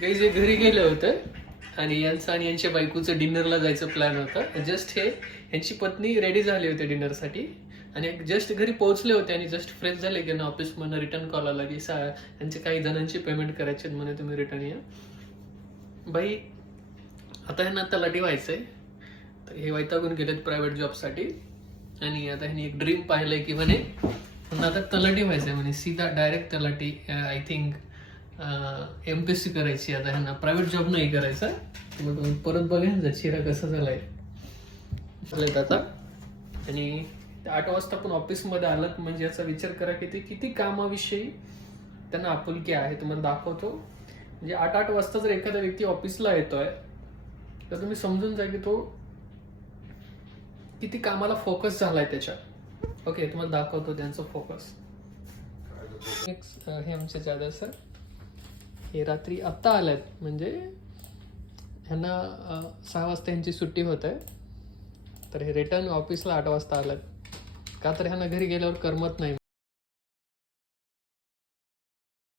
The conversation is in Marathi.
काही जे घरी गेलं होतं आणि यांचं आणि यांच्या बायकोचं डिनरला जायचं प्लॅन होतं. जस्ट हे यांची पत्नी रेडी झाली होती डिनरसाठी आणि जस्ट घरी पोहोचले होते आणि जस्ट फ्रेश झाले की ना ऑफिसमधनं रिटर्न कॉल आला की यांचे काही जणांची पेमेंट करायचे म्हणे तुम्ही रिटर्न या. बाई आता ह्यांना तलाठी व्हायचंय, तर हे वैतागून गेलेत प्रायव्हेट जॉबसाठी आणि आता ह्यांनी एक ड्रीम पाहिलंय की म्हणे आता तलाठी व्हायचंय म्हणे, सीधा डायरेक्ट तलाठी. आय थिंक MPSC करायची आता ह्यांना, प्रायव्हेट जॉब नाही करायचा. मग तुम्ही परत बघा चिरा कसा झालाय आता. आणि 8 वाजता पण ऑफिसमध्ये आलात म्हणजे याचा विचार करा की ते किती कामाविषयी त्यांना आपुलकी आहे. तुम्हाला दाखवतो. म्हणजे 8 वाजता जर एखादा व्यक्ती ऑफिसला येतोय तर तुम्ही समजून जा की तो किती कामाला फोकस झालाय त्याच्या. ओके, तुम्हाला दाखवतो त्यांचं फोकस. हे आमचे जाधव सर, हे रात्री आत्ता आल्यात म्हणजे ह्यांना 6 वाजता यांची सुट्टी होत आहे, तर हे रिटर्न ऑफिसला 8 वाजता आल्यात. का तर ह्यांना घरी गेल्यावर करमत नाही.